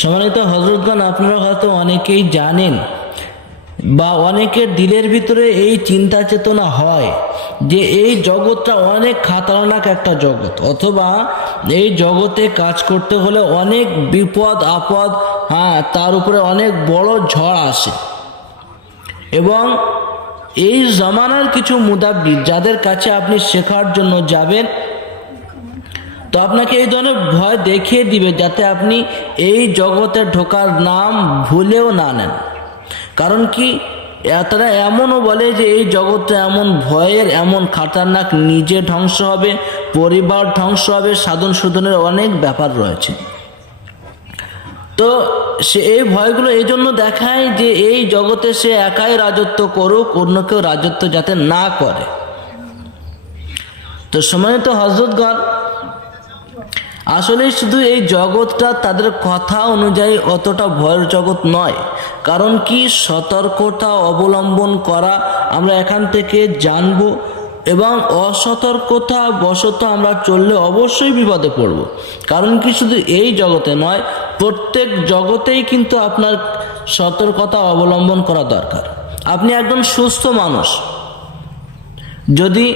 সম্মানিত হযরতগণ, আপনারা হয়তো অনেকেই জানেন বা অনেকের দিলের ভিতরে এই চিন্তা চেতনা হয় যে এই জগৎটা অনেক খাতরনাক একটা জগৎ, অথবা এই জগতে কাজ করতে হলে অনেক বিপদ আপদ, তার উপরে অনেক বড় ঝড় আসে। এবং এই জমানার কিছু মুদাব্বির যাদের কাছে আপনি শেখার জন্য যাবেন, তো আপনাকে এই ধরনের ভয় দেখিয়ে দিবে যাতে আপনি এই জগতে ঢোকার নাম ভুলেও না নেন। কারণ কি, তারা এমনও বলে যে এই জগৎটা এমন ভয়ের, এমন খাতারনাক, নিজে ধ্বংস হবে, পরিবার ধ্বংস হবে, সাধন শোধনের অনেক ব্যাপার রয়েছে। তো সে এই ভয়গুলো এই জন্য দেখায় যে এই জগতে সে একাই রাজত্ব করুক, অন্য কেউ রাজত্ব যাতে না করে। তো সম্মানিত হযরতগণ, আসলে শুধু এই জগৎটা তাদের কথা অনুযায়ী অতটা ভয়ের জগৎ নয়। কারণ কি, সতর্কতা অবলম্বন করা আমরা এখান থেকে জানব, এবং অসতর্কতা বশত আমরা চললে অবশ্যই বিপদে পড়ব। কারণ কি, শুধু এই জগতে নয়, প্রত্যেক জগতেই কিন্তু আপনার সতর্কতা অবলম্বন করা দরকার। আপনি একজন সুস্থ মানুষ, যদি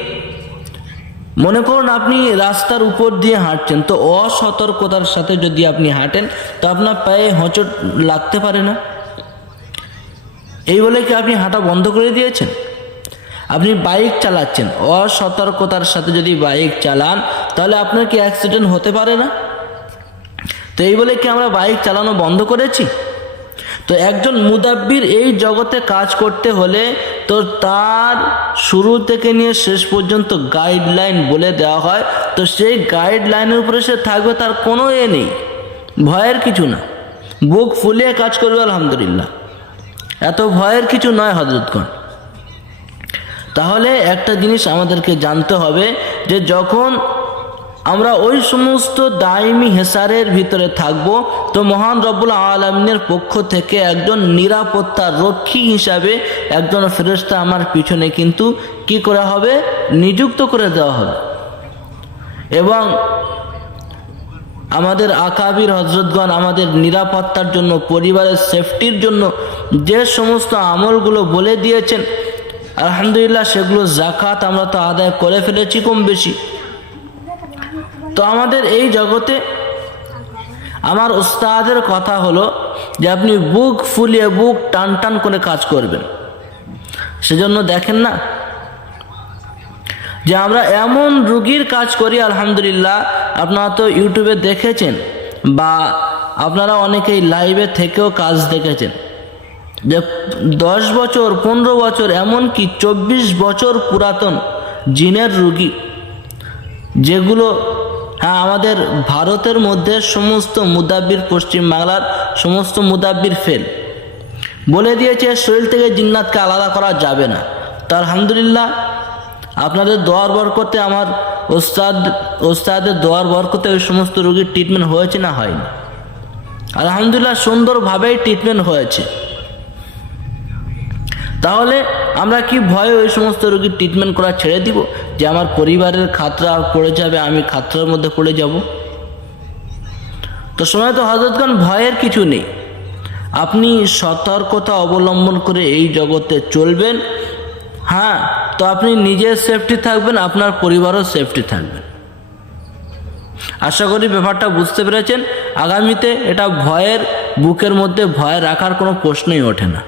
মনে করুন আপনি রাস্তার উপর দিয়ে হাঁটছেন, তো অসতর্কতার সাথে যদি আপনি হাঁটেন তো আপনার পায়ে হোঁচট লাগতে পারে না। এই বলে কি আপনি হাঁটা বন্ধ করে দিয়েছেন? আপনি বাইক চালাচ্ছেন, অসতর্কতার সাথে যদি বাইক চালান তাহলে আপনার কি অ্যাক্সিডেন্ট হতে পারে না? তো এই বলে কি আমরা বাইক চালানো বন্ধ করেছি? তো একজন মুদাব্বির এই জগতে কাজ করতে হলে তো তার শুরু থেকে নিয়ে শেষ পর্যন্ত গাইডলাইন বলে দেওয়া হয়। তো সেই গাইডলাইনের উপরে সে থাকবে, তার কোনো নেই, ভয়ের কিছু না, বুক ফুলিয়ে কাজ করবে আলহামদুলিল্লাহ, এত ভয়ের কিছু নয় হযরতগণ। তাহলে একটা জিনিস আমাদেরকে জানতে হবে যে যখন আমরা ওই সমস্ত দায়মি হেসারের ভিতরে থাকব, তো মহান রব্বুল আলামিনের পক্ষ থেকে একজন নিরাপত্তা রক্ষী হিসাবে একজন ফেরেশতা আমার পিছনে কিন্তু কি করা হবে, নিযুক্ত করে দেওয়া হবে। এবং আমাদের আকাবির হযরতগণ আমাদের নিরাপত্তার জন্য, পরিবারের সেফটির জন্য যে সমস্ত আমলগুলো বলে দিয়েছেন, আলহামদুলিল্লাহ সেগুলো যাকাত আমরা তো আদায় করে ফেলেছি কম বেশি। তো আমাদের এই জগতে আমার উস্তাদের কথা হলো যে আপনি বুক ফুলিয়ে, বুক টান টান করে কাজ করবেন। সেজন্য দেখেন না যে আমরা এমন রুগীর কাজ করি, আলহামদুলিল্লাহ আপনারা তো ইউটিউবে দেখেছেন বা আপনারা অনেকেই লাইভে থেকেও কাজ দেখেছেন যে 10 বছর, 15 বছর, এমনকি 24 বছর পুরাতন জিনের রুগী, যেগুলো আমাদের ভারতের মধ্যে সমস্ত মুদাব্বির, পশ্চিম বাংলার সমস্ত মুদাব্বির ফেল বলে দিয়েছে শরীর থেকে জিন্নাতকে আলাদা করা যাবে না। তো আলহামদুলিল্লাহ আপনাদের দোয়ার বরকতে, আমার ওস্তাদের দোয়ার বরকতে ওই সমস্ত রোগীর ট্রিটমেন্ট হয়েছে না হয়নি? আলহামদুলিল্লাহ সুন্দরভাবেই ট্রিটমেন্ট হয়েছে। তাহলে আমরা কি ভয়ে ওই সমস্ত রোগীর ট্রিটমেন্ট করা ছেড়ে দিব যে আমার পরিবারের খাতরা পড়ে যাবে, আমি খাতরার মধ্যে পড়ে যাব? তো সময় তো হযরতগণ, ভয়ের কিছু নেই। আপনি সতর্কতা অবলম্বন করে এই জগতে চলবেন, তো আপনি নিজের সেফটি থাকবেন, আপনার পরিবারও সেফটি থাকবেন। আশা করি ব্যাপারটা বুঝতে পেরেছেন। আগামীতে এটা ভয়ের, বুকের মধ্যে ভয় রাখার কোনো প্রশ্নই ওঠে না।